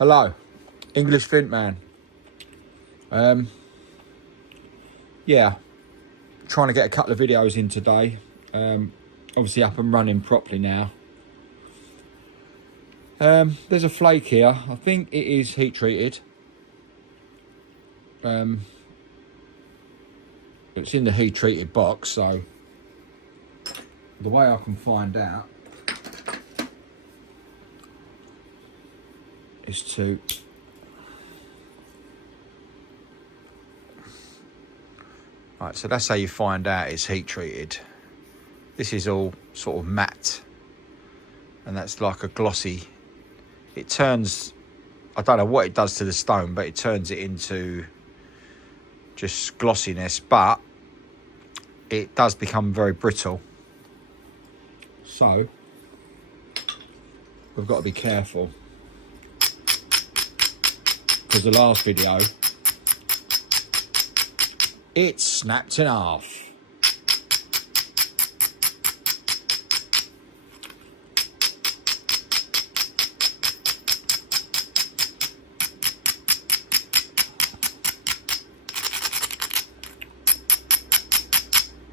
Hello, English Flint man. Yeah, trying to get a couple of videos in today. Obviously up and running properly now. There's a flake here. I think it is heat treated. It's in the heat treated box, so the way I can find out is to right, so that's how you find out it's heat treated. This is all sort of matte, and that's like a glossy. It turns, I don't know what it does to the stone, but it turns it into just glossiness, but it does become very brittle. So we've got to be careful, because the last video it snapped in half.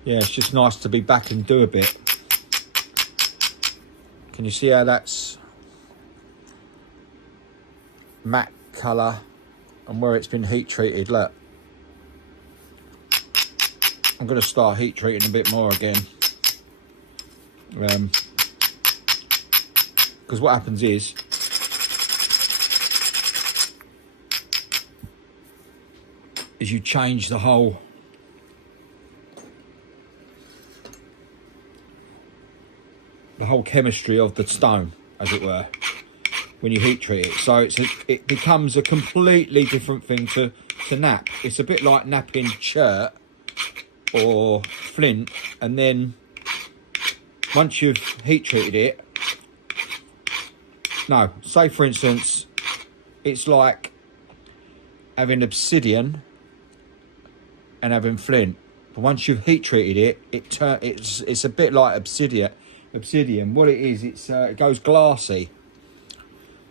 Yeah, it's just nice to be back and do a bit. Can you see how that's matte colour and where it's been heat treated? Look, I'm going to start heat treating a bit more again, because what happens is you change the whole chemistry of the stone, as it were, when you heat treat it. So it becomes a completely different thing to nap. It's a bit like napping chert or flint, and then once you've heat treated it, no, say for instance, it's like having obsidian and having flint. But once you've heat treated it, it's a bit like obsidian. What it is, it goes glassy.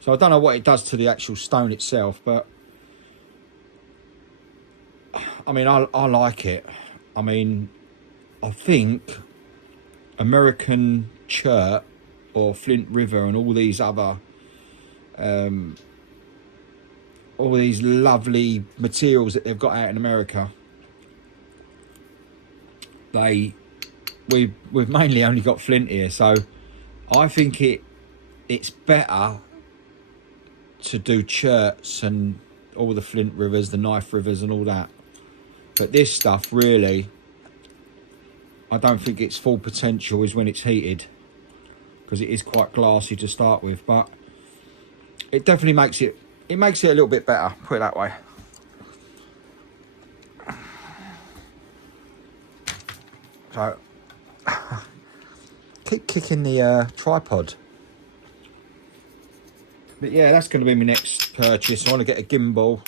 So I don't know what it does to the actual stone itself, but I mean, I like it. I mean, I think American chert or Flint River and all these other all these lovely materials that they've got out in America, we've mainly only got flint here, so I think it's better to do cherts and all the Flint rivers, the knife rivers and all that. But this stuff, really, I don't think its full potential is when it's heated, because it is quite glassy to start with, but it definitely makes it a little bit better, put it that way. So keep kicking the tripod. But yeah, that's going to be my next purchase. I want to get a gimbal,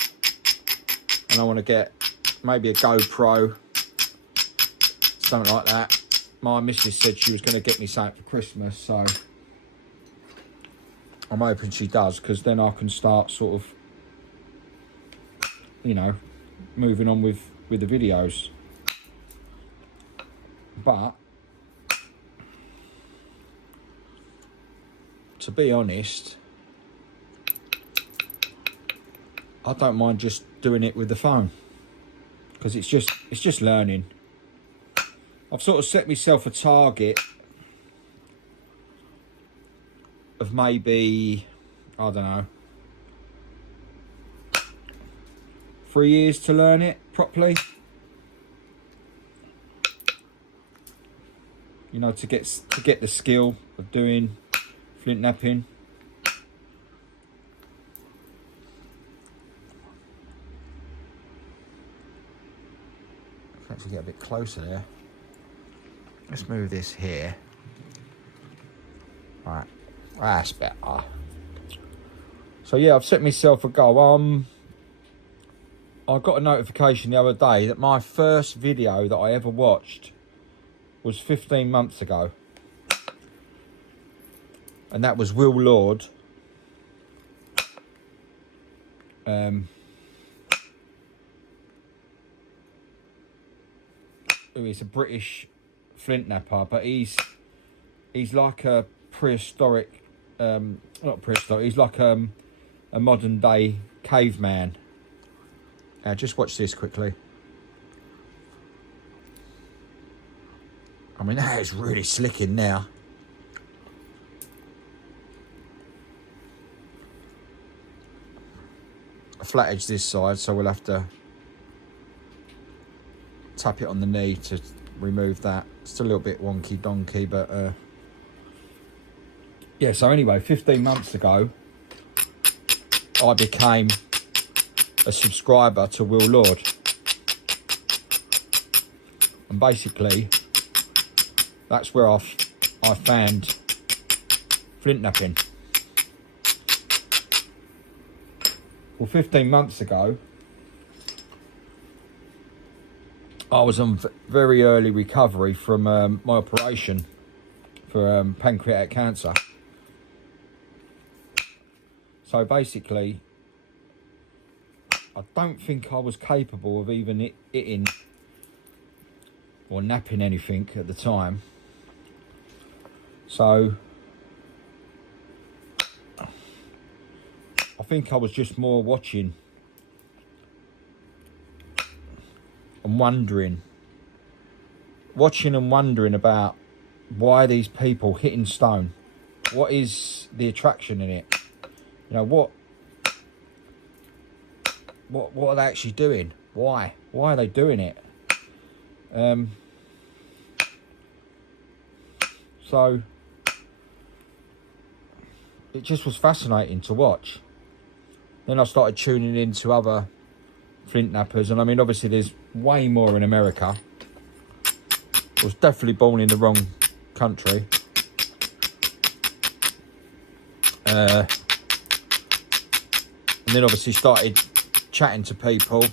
and I want to get maybe a GoPro, something like that. My missus said she was going to get me something for Christmas, so I'm hoping she does, because then I can start sort of, you know, moving on with the videos. But to be honest, I don't mind just doing it with the phone, because it's just learning. I've sort of set myself a target of maybe, I don't know, 3 years to learn it properly. You know, to get the skill of doing flint napping. Let's actually get a bit closer there. Let's move this here. Right, that's better. So yeah, I've set myself a goal. I got a notification the other day that my first video that I ever watched was 15 months ago, and that was Will Lord who is a British flint napper, but he's like a prehistoric, not prehistoric, he's like a modern day caveman. Now just watch this quickly. I mean, that is really slicking now. A flat edge this side, so we'll have to tap it on the knee to remove that. It's a little bit wonky donkey, but yeah. So anyway, 15 months ago, I became a subscriber to Will Lord, and basically that's where I found Flintknapping. Well, 15 months ago, I was on very early recovery from my operation for pancreatic cancer. So basically, I don't think I was capable of even hitting or napping anything at the time. So I think I was just more watching and wondering about why these people hitting stone. What is the attraction in it? You know, what are they actually doing? Why are they doing it? So it just was fascinating to watch. Then I started tuning into other flint nappers, and I mean, obviously there's way more in America. I was definitely born in the wrong country. And then obviously started chatting to people,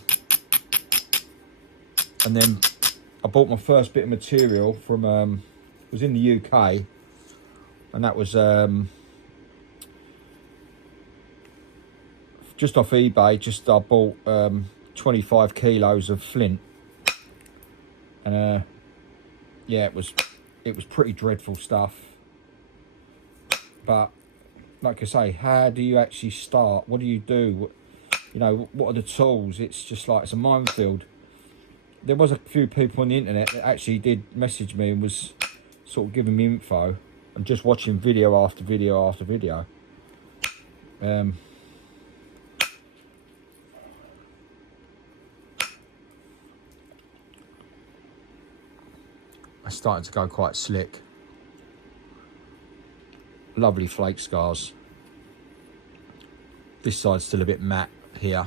and then I bought my first bit of material from it was in the UK, and that was just off eBay. I bought 25 kilos of flint, and yeah, it was pretty dreadful stuff. But like I say, how do you actually start? What do you do? You know, what are the tools? It's just like, it's a minefield. There was a few people on the internet that actually did message me and was sort of giving me info, and just watching video after video after video. It's starting to go quite slick. Lovely flake scars. This side's still a bit matte here.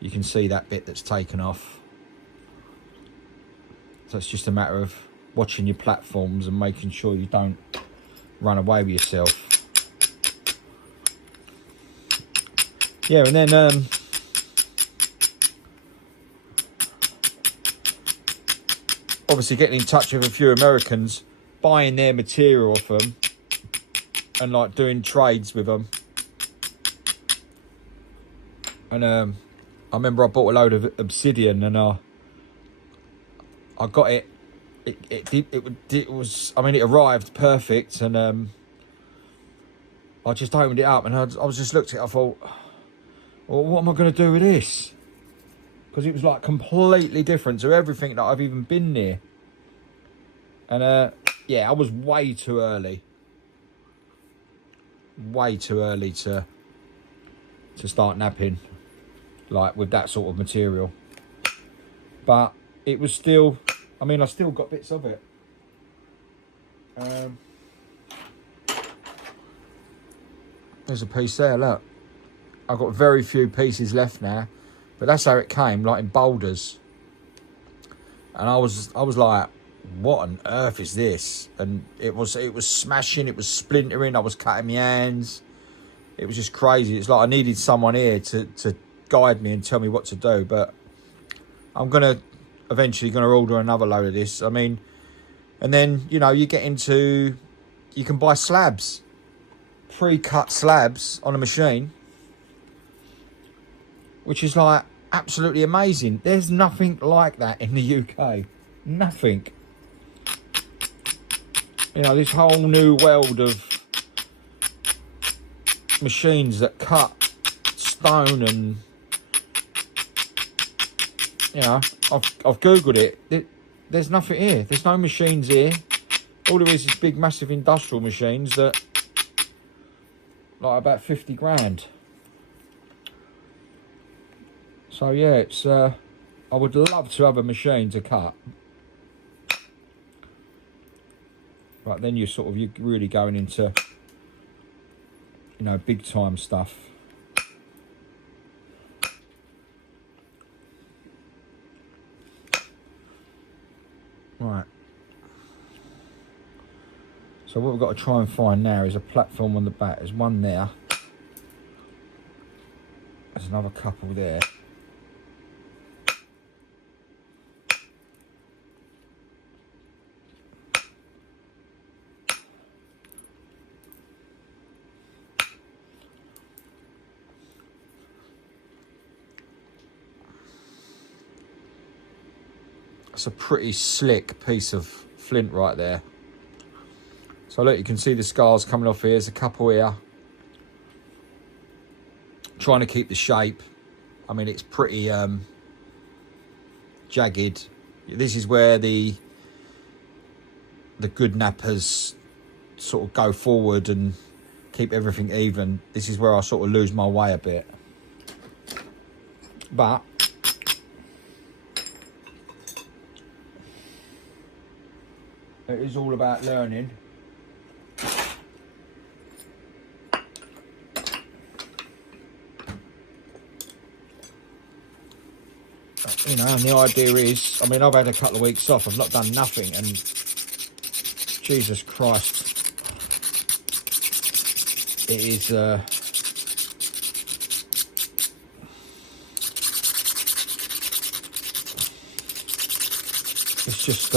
You can see that bit that's taken off. So it's just a matter of watching your platforms and making sure you don't run away with yourself. Yeah, and then obviously getting in touch with a few Americans, buying their material off them, and like doing trades with them. And I remember I bought a load of obsidian, and I got it. It was. I mean, it arrived perfect, and I just opened it up, and I was just looked at it. I thought, well, what am I going to do with this? Because it was like completely different to everything that I've even been near. And yeah, I was way too early. Way too early to start napping, like with that sort of material. But it was still, I mean, I still got bits of it. There's a piece there, look. I've got very few pieces left now, but that's how it came, like in boulders. And I was like, what on earth is this? And it was smashing, it was splintering, I was cutting my hands. It was just crazy. It's like I needed someone here to guide me and tell me what to do. But I'm eventually gonna order another load of this. I mean, and then, you know, you can buy slabs, pre-cut slabs on a machine. which is like absolutely amazing. There's nothing like that in the UK. Nothing. You know, this whole new world of machines that cut stone, and you know, I've googled it. There's nothing here. There's no machines here. All there is big massive industrial machines that like about 50 grand. So yeah, it's I would love to have a machine to cut. But then you're really going into, you know, big time stuff. Right. So what we've got to try and find now is a platform on the back. There's one there. There's another couple there. It's a pretty slick piece of flint right there. So look, you can see the scars coming off here. There's a couple here. Trying to keep the shape. I mean, it's pretty jagged. This is where the good nappers sort of go forward and keep everything even. This is where I sort of lose my way a bit. But it is all about learning. You know, and the idea is, I mean, I've had a couple of weeks off. I've not done nothing, and Jesus Christ, it is it's just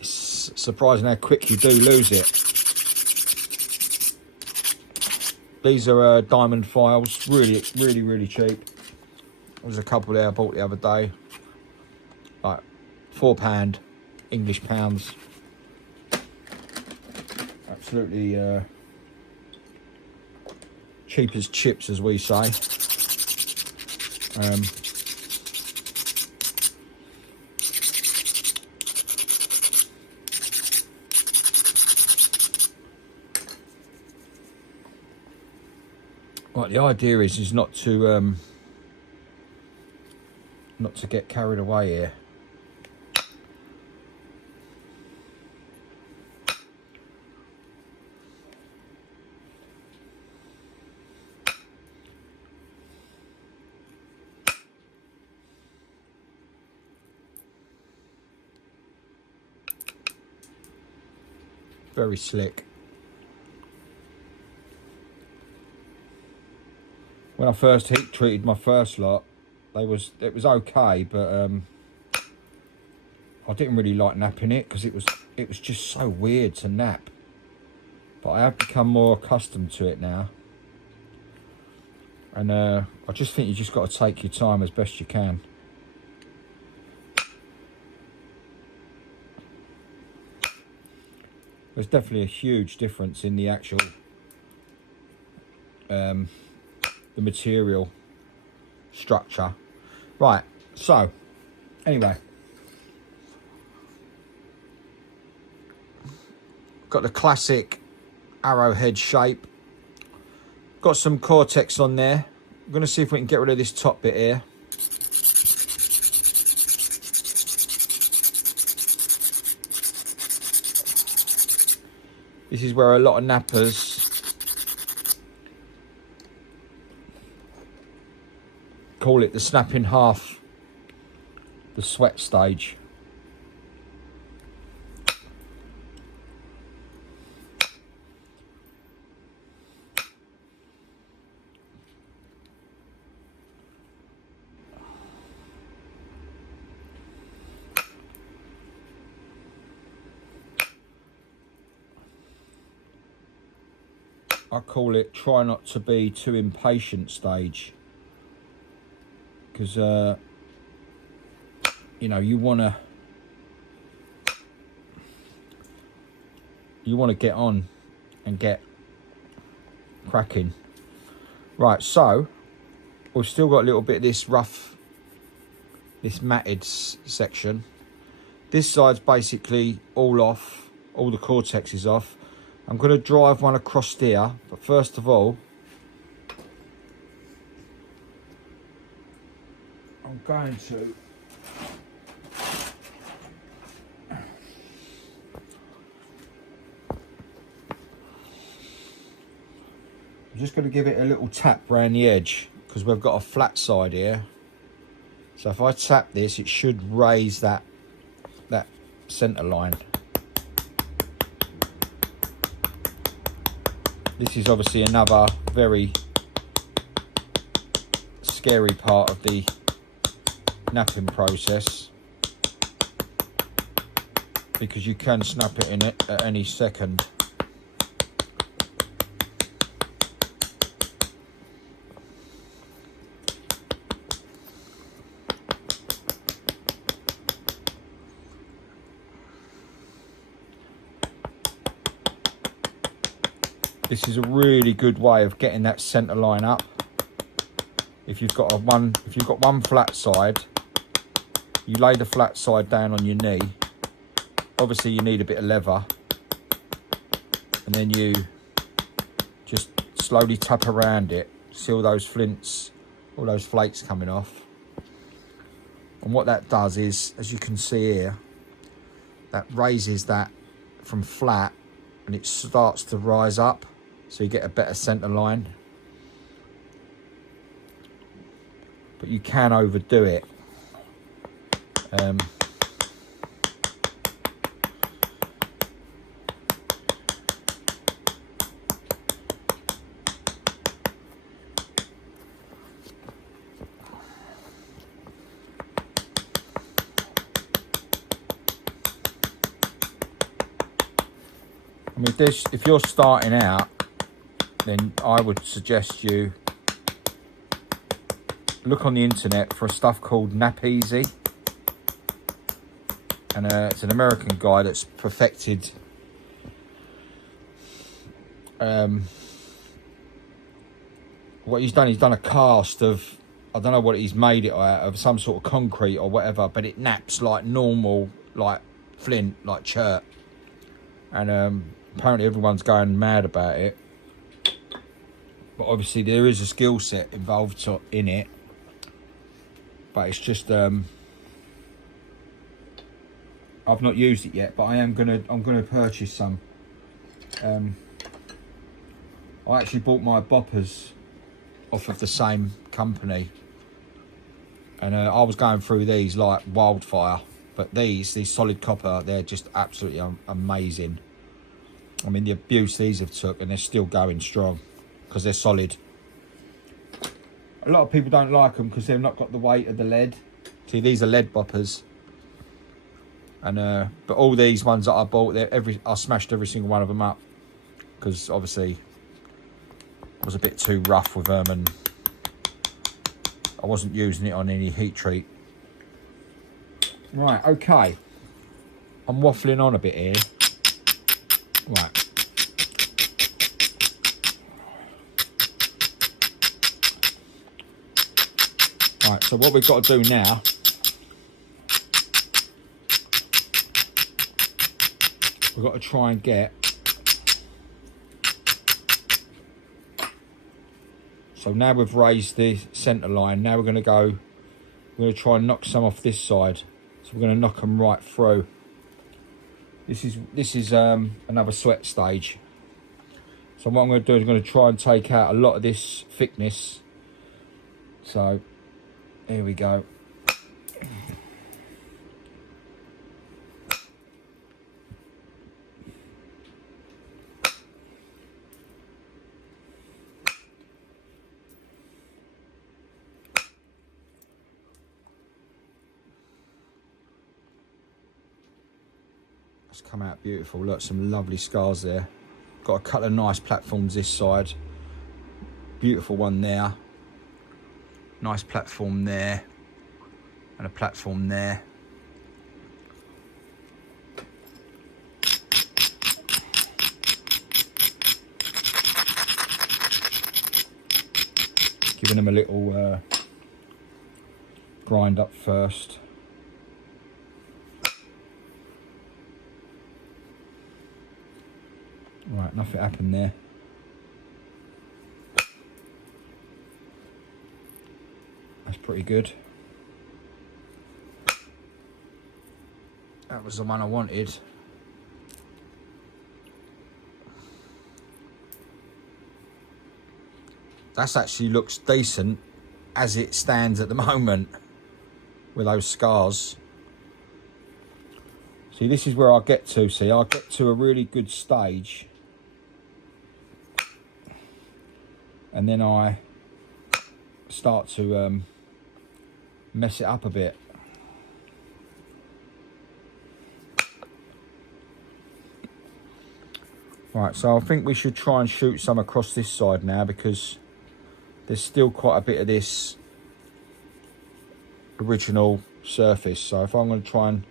it's surprising how quick you do lose it. These are diamond files, really cheap. There's a couple there I bought the other day, like £4 English pounds. Absolutely cheap as chips, as we say. Right, the idea is not to get carried away here. Very slick. When I first heat treated my first lot, it was okay, but I didn't really like napping it because it was just so weird to nap. But I have become more accustomed to it now, and I just think you just got to take your time as best you can. There's definitely a huge difference in the actual the material structure. Right, so anyway, got the classic arrowhead shape. Got some Cortex on there. I'm going to see if we can get rid of this top bit here. This is where a lot of nappers call it the snap in half, the sweat stage. I call it try not to be too impatient stage. because you know, you want to get on and get cracking. Right, so we've still got a little bit of this rough, this matted section. This side's basically all off, all the cortex is off. I'm going to drive one across there, but first of all, I'm going to just going to give it a little tap around the edge, because we've got a flat side here. So if I tap this, it should raise that centre line. This is obviously another very scary part of the knapping process, because you can snap it in it at any second. This is a really good way of getting that centre line up. If you've got one flat side, you lay the flat side down on your knee. Obviously you need a bit of leather, and then you just slowly tap around it, see all those flints, all those flakes coming off. And what that does is, as you can see here, that raises that from flat and it starts to rise up, so you get a better centre line. But you can overdo it. I mean, if you're starting out, then I would suggest you look on the internet for stuff called Nap Easy, and it's an American guy that's perfected what he's done a cast of, I don't know what he's made it out of, some sort of concrete or whatever, but it naps like normal, like flint, like chert, and apparently everyone's going mad about it. But obviously there is a skill set involved in it, but it's just I've not used it yet, but I'm gonna purchase some. I actually bought my boppers off of the same company, and I was going through these like wildfire, but these solid copper, they're just absolutely amazing. I mean, the abuse these have took, and they're still going strong because they're solid. A lot of people don't like them because they've not got the weight of the lead. See, these are lead boppers, and but all these ones that I bought, I smashed every single one of them up, because obviously I was a bit too rough with them, and I wasn't using it on any heat treat. Right, okay. I'm waffling on a bit here. Right. Right, so what we've got to do now, we've got to try and get, so now we've raised the centre line, now we're going to try and knock some off this side. So we're going to knock them right through. This is another sweat stage. So what I'm going to do is I'm going to try and take out a lot of this thickness. So here we go. It's come out beautiful. Look, some lovely scars there. Got a couple of nice platforms this side. Beautiful one there. Nice platform there, and a platform there. Giving them a little grind up first. Right, nothing happened there. That's pretty good. That was the one I wanted. That's actually looks decent as it stands at the moment with those scars. See, this is where I get to. See, I get to a really good stage, and then I start to mess it up a bit. Right, so I think we should try and shoot some across this side now, because there's still quite a bit of this original surface. So if I'm going to try and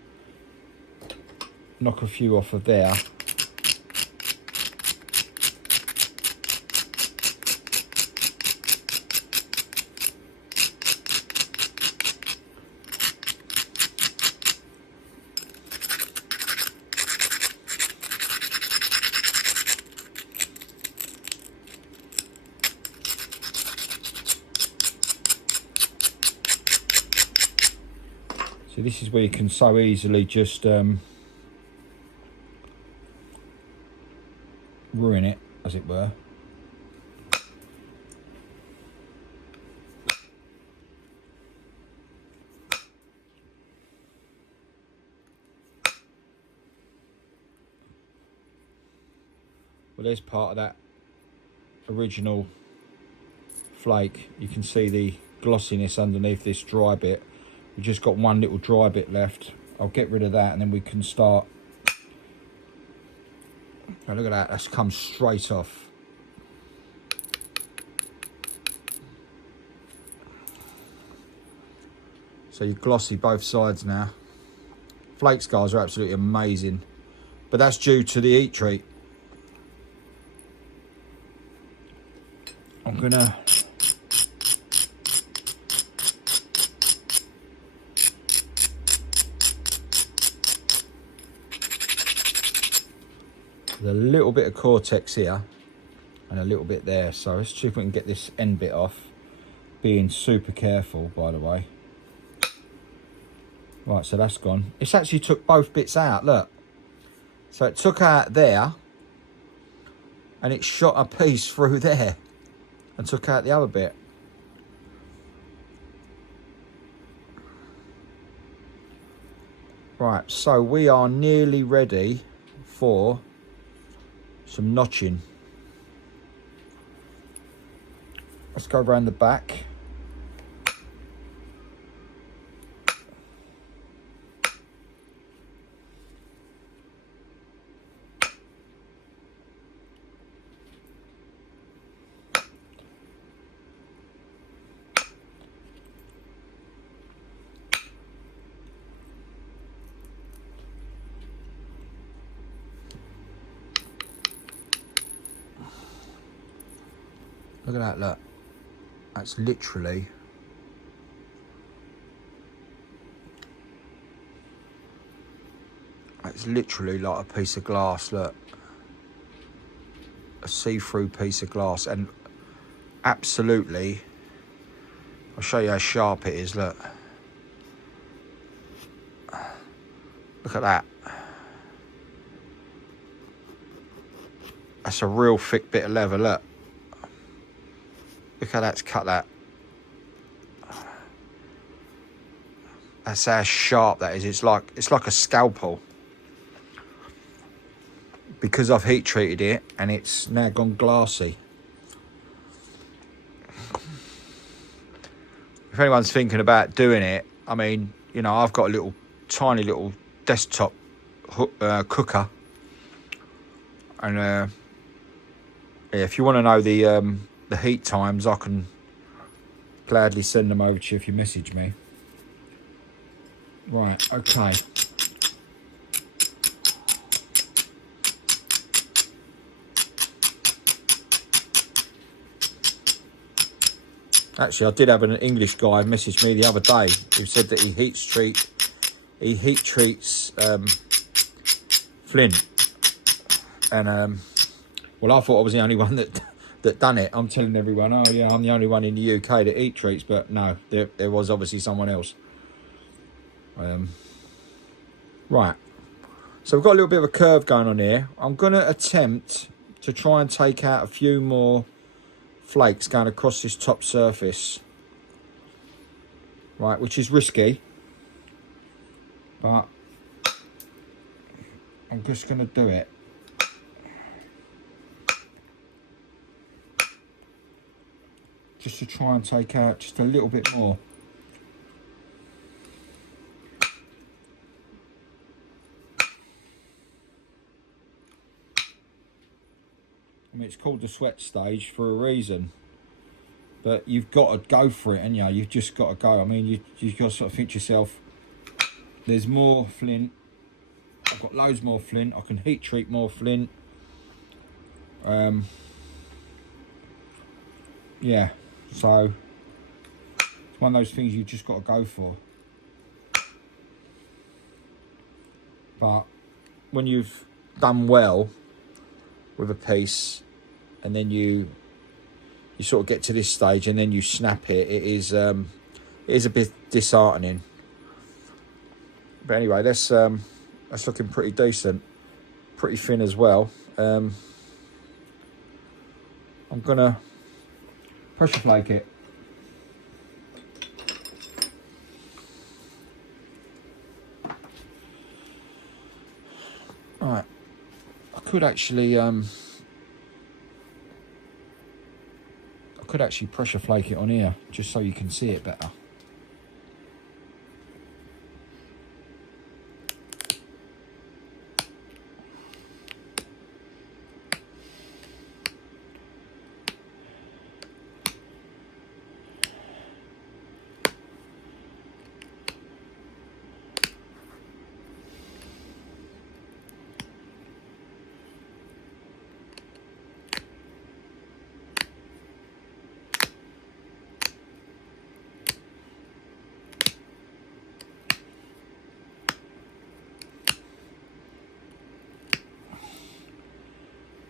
knock a few off of there. So this is where you can so easily just ruin it, as it were. Well, there's part of that original flake. You can see the glossiness underneath this dry bit. We've just got one little dry bit left. I'll get rid of that, and then we can start. Oh, look at that, that's come straight off. So you're glossy both sides now. Flake scars are absolutely amazing, but that's due to the heat treat. I'm gonna there's a little bit of cortex here and a little bit there, so let's see if we can get this end bit off, being super careful, by the way. Right, so that's gone. It's actually took both bits out, look. So it took out there and it shot a piece through there and took out the other bit. Right, so we are nearly ready for some notching. Let's go around the back. Look at that, look. That's literally like a piece of glass, look. A see-through piece of glass, and absolutely, I'll show you how sharp it is, look. Look at that. That's a real thick bit of leather, look. Look how that's cut that. That's how sharp that is. It's like a scalpel. Because I've heat treated it and it's now gone glassy. If anyone's thinking about doing it, I mean, you know, I've got a tiny little desktop cooker, and yeah, if you want to know the heat times, I can gladly send them over to you if you message me. Right, okay. Actually, I did have an English guy message me the other day who said that he heat treats Flint, and well, I thought I was the only one that done it. I'm telling everyone, oh yeah, I'm the only one in the UK that heat treats, but no, there was obviously someone else. Right, so we've got a little bit of a curve going on here. I'm going to attempt to try and take out a few more flakes going across this top surface, right, which is risky, but I'm just going to do it. Just to try and take out just a little bit more. I mean, it's called the sweat stage for a reason, but you've got to go for it, and yeah, you've just got to go. I mean, you've got to sort of think to yourself, there's more flint, I've got loads more flint, I can heat treat more flint. Yeah, so it's one of those things you've just got to go for. But when you've done well with a piece, and then you sort of get to this stage and then you snap it, it is a bit disheartening. But anyway, that's looking pretty decent, pretty thin as well. I'm gonna pressure flake it. Right, I could actually pressure flake it on here just so you can see it better.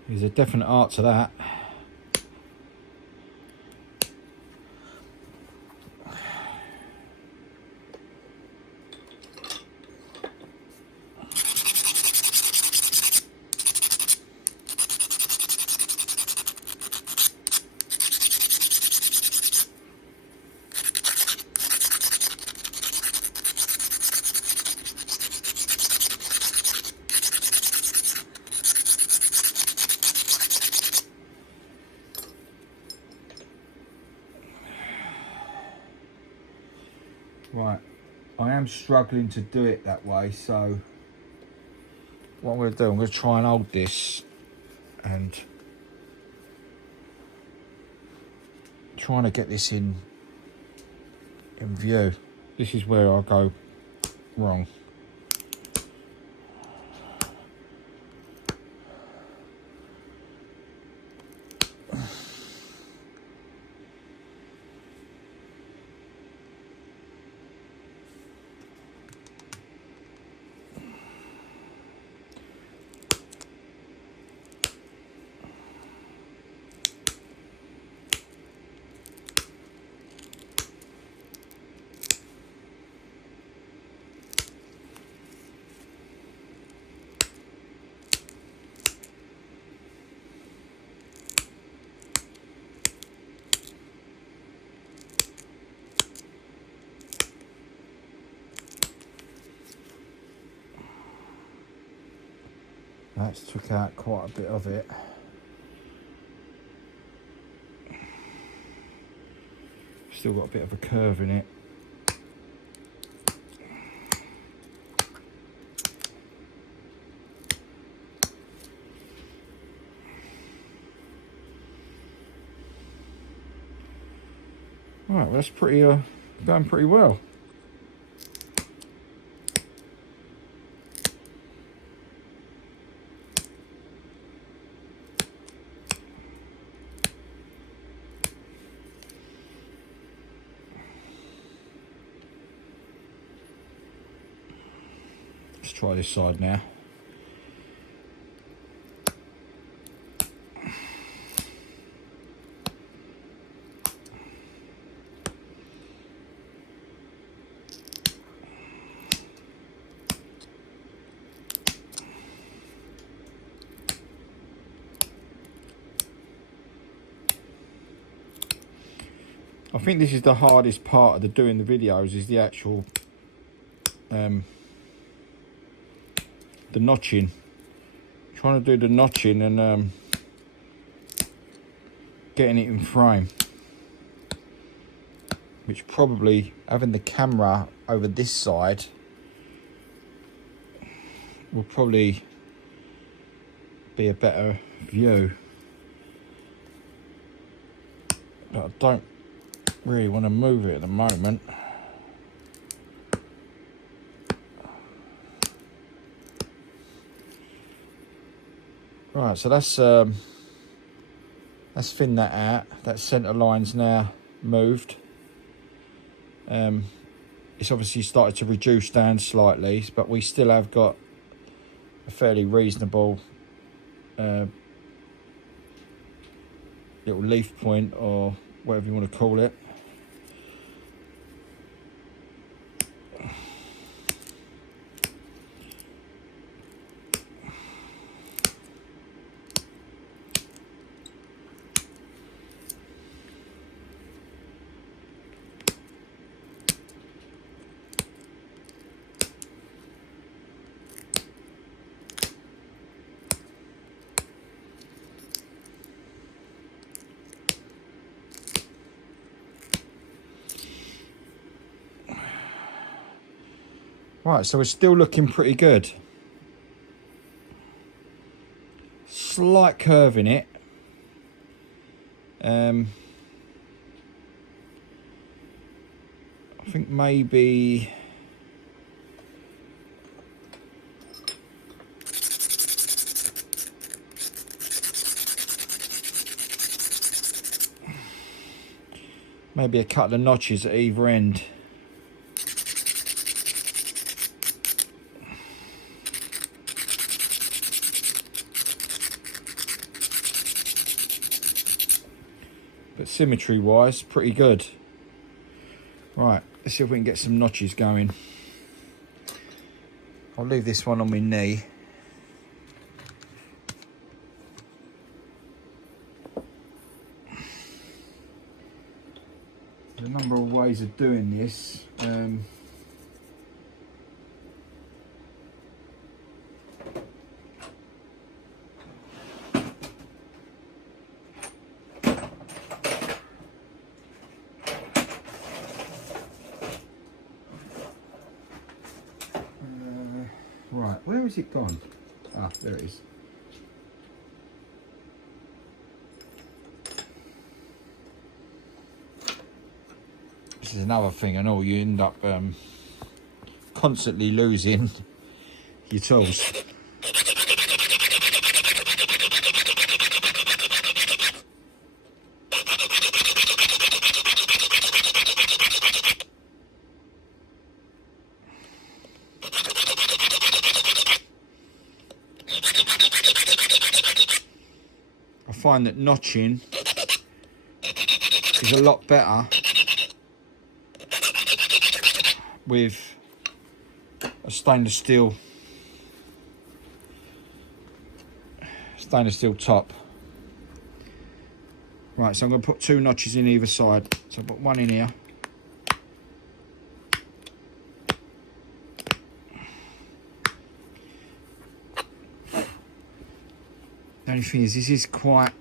There's a definite art to that. Right, I am struggling to do it that way, so what I'm going to do, I'm going to try and hold this and trying to get this in view. This is where I go wrong. That's took out quite a bit of it. Still got a bit of a curve in it. Right, well, that's pretty going pretty well. Let's try this side now. I think this is the hardest part of doing the videos, is the actual the notching. Trying to do the notching and getting it in frame. Which probably, having the camera over this side, will probably be a better view. But I don't really want to move it at the moment. Right, so that's thinned that out. That centre line's now moved. It's obviously started to reduce down slightly, but we still have got a fairly reasonable little leaf point, or whatever you want to call it. Right, so we're still looking pretty good. Slight curve in it. I think maybe a couple of notches at either end. But symmetry wise, pretty good. Right, let's see if we can get some notches going. I'll leave this one on my knee. There's a number of ways of doing this. Right, where has it gone? Ah, there it is. This is another thing, I know you end up constantly losing your tools. I find that notching is a lot better with a stainless steel top. Right, so I'm going to put 2 notches in either side. So I'll put one in here. The only thing is, this is quite,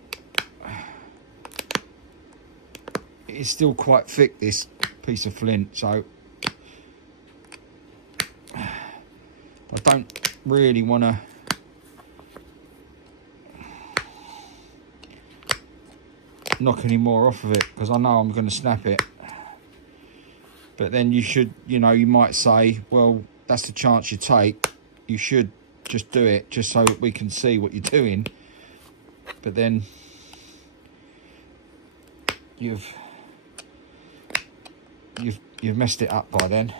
it's still quite thick, this piece of flint, so I don't really want to knock any more off of it, because I know I'm going to snap it. But then you should, you know, you might say, well, that's the chance you take. You should just do it just so we can see what you're doing. But then you've messed it up by then.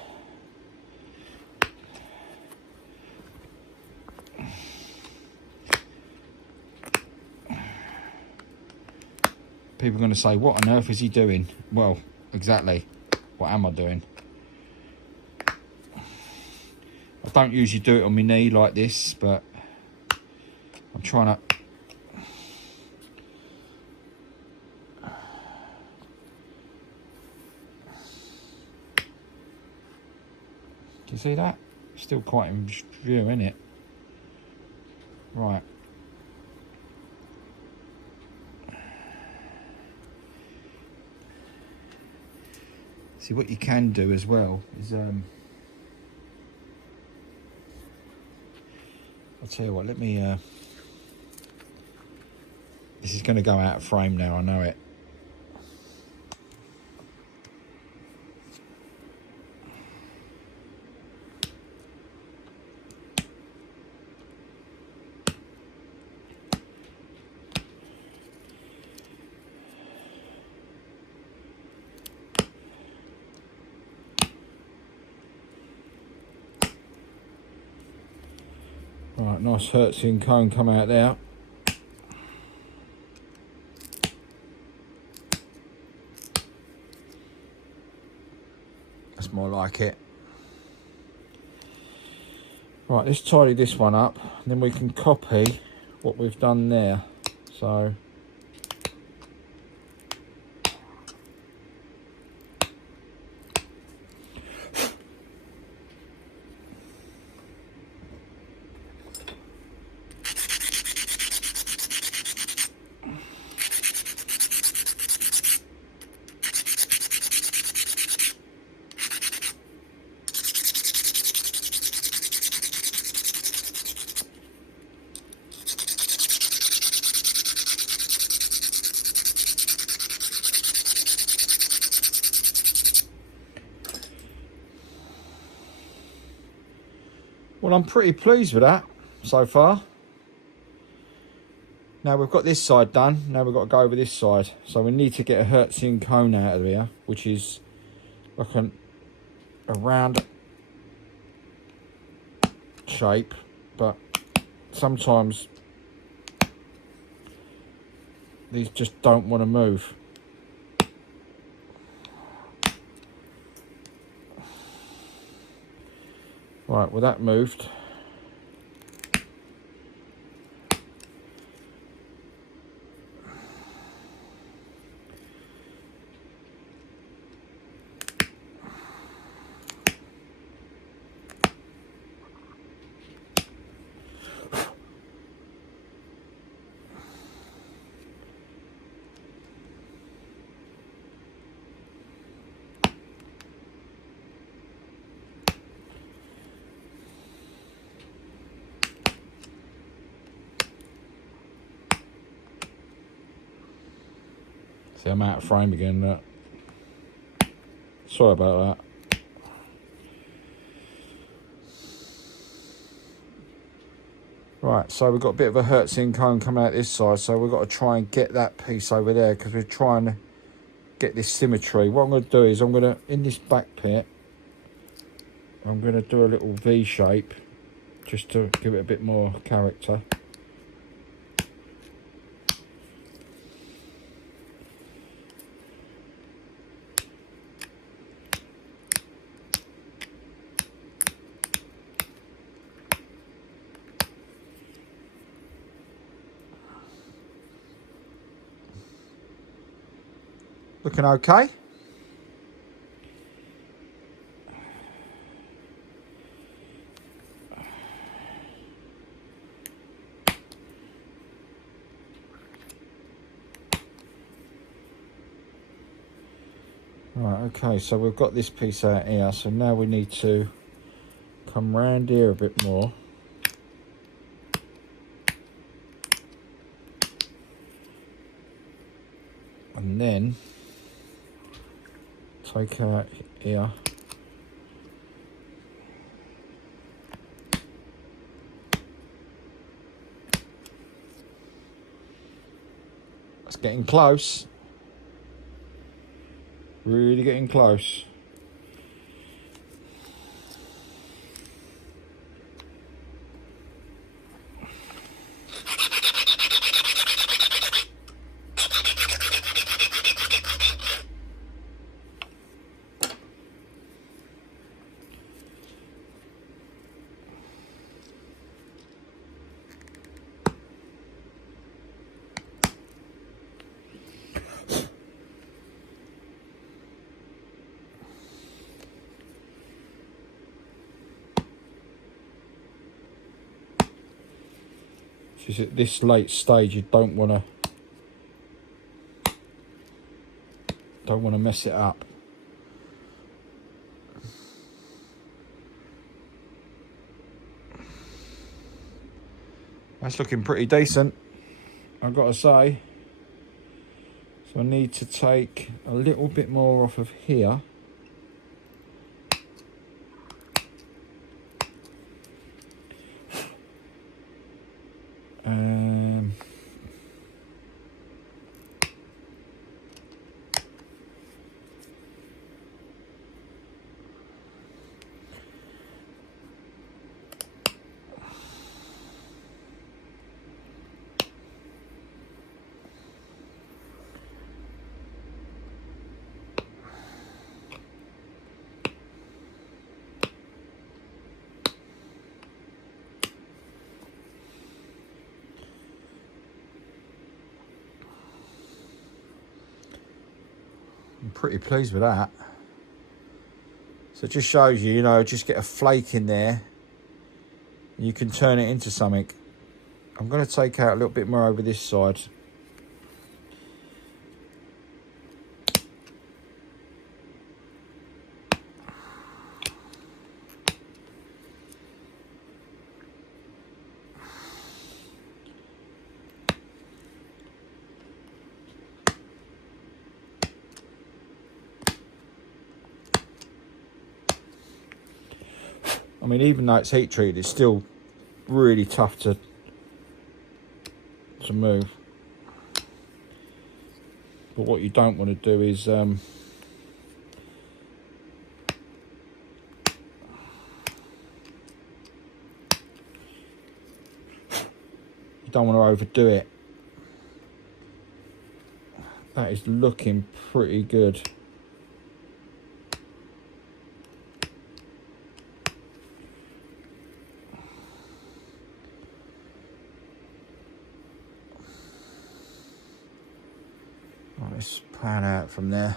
People are going to say, what on earth is he doing? Well, exactly. What am I doing? I don't usually do it on my knee like this, but I'm trying to... Do you see that? Still quite in view, isn't it? Right. See, what you can do as well is... I'll tell you what, let me... This is going to go out of frame now, I know it. Right, nice Hertzian cone come out there. That's more like it. Right, let's tidy this one up, and then we can copy what we've done there. So well, I'm pretty pleased with that so far. Now we've got this side done, now we've got to go over this side. So we need to get a Hertzian cone out of here, which is like a round shape, but sometimes these just don't want to move. Right, well that moved. See, I'm out of frame again. Sorry about that. Right, so we've got a bit of a Hertzian cone coming out this side, so we've got to try and get that piece over there because we're trying to get this symmetry. What I'm going to do is I'm going to, in this back pit, I'm going to do a little V shape just to give it a bit more character. Looking okay. Right, okay, so we've got this piece out here, so now we need to come round here a bit more. And then take out here getting close. Really getting close. Just at this late stage, you don't want to mess it up. That's looking pretty decent, I've got to say. So I need to take a little bit more off of here. I'm pretty pleased with that. So it just shows you, just get a flake in there. And you can turn it into something. I'm going to take out a little bit more over this side. I mean, even though it's heat treated, it's still really tough to move. But what you don't want to do is you don't want to overdo it. That is looking pretty good. Let's pan out from there.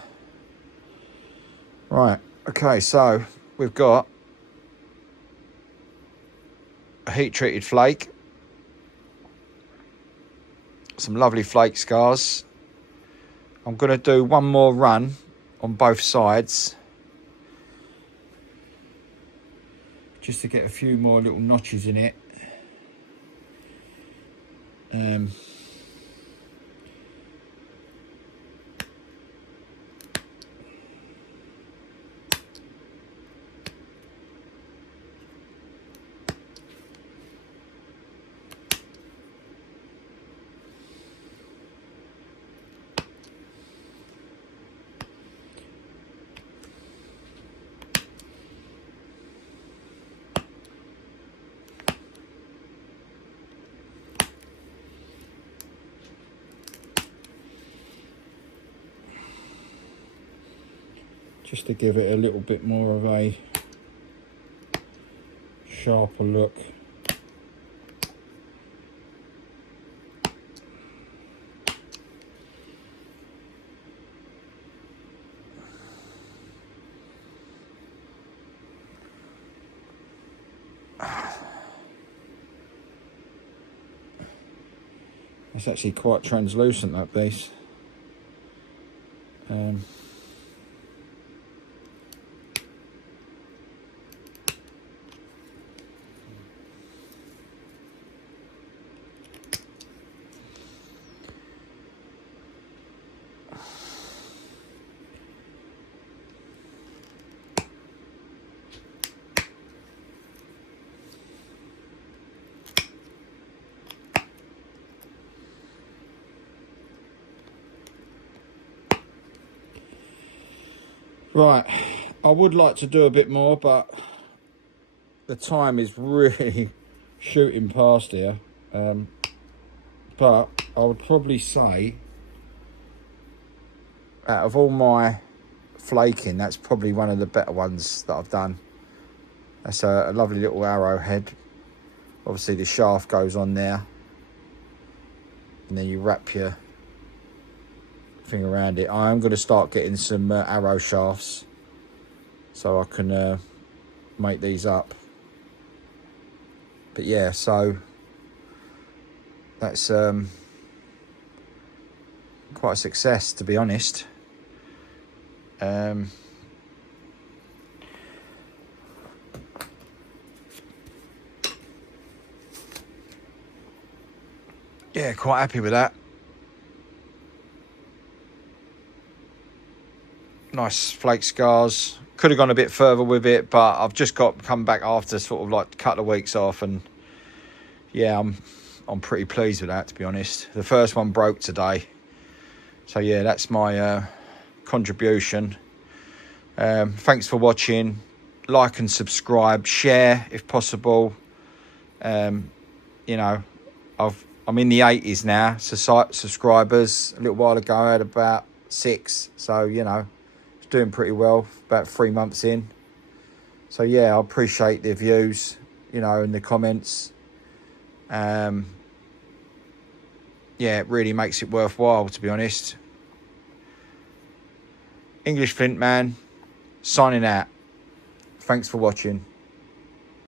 Right, okay, so we've got a heat treated flake, some lovely flake scars. I'm going to do one more run on both sides just to get a few more little notches in it. Just to give it a little bit more of a sharper look. It's actually quite translucent, that piece. Right, I would like to do a bit more, but the time is really shooting past here. But I would probably say, out of all my flaking, that's probably one of the better ones that I've done. That's a lovely little arrowhead. Obviously the shaft goes on there, and then you wrap your thing around it. I am going to start getting some arrow shafts so I can make these up. But yeah, so that's quite a success, to be honest. Yeah, quite happy with that. Nice flake scars. Could have gone a bit further with it, but I've just come back after sort of like a couple of weeks off, and yeah, I'm pretty pleased with that, to be honest. The first one broke today, so yeah, that's my contribution. Thanks for watching. Like and subscribe, share if possible. You know, I'm in the 80s now, so subscribers. A little while ago I had about 6, so you know, it's doing pretty well, about 3 months in. So yeah, I appreciate the views, you know, and the comments. Yeah, it really makes it worthwhile, to be honest. English Flint Man, signing out. Thanks for watching.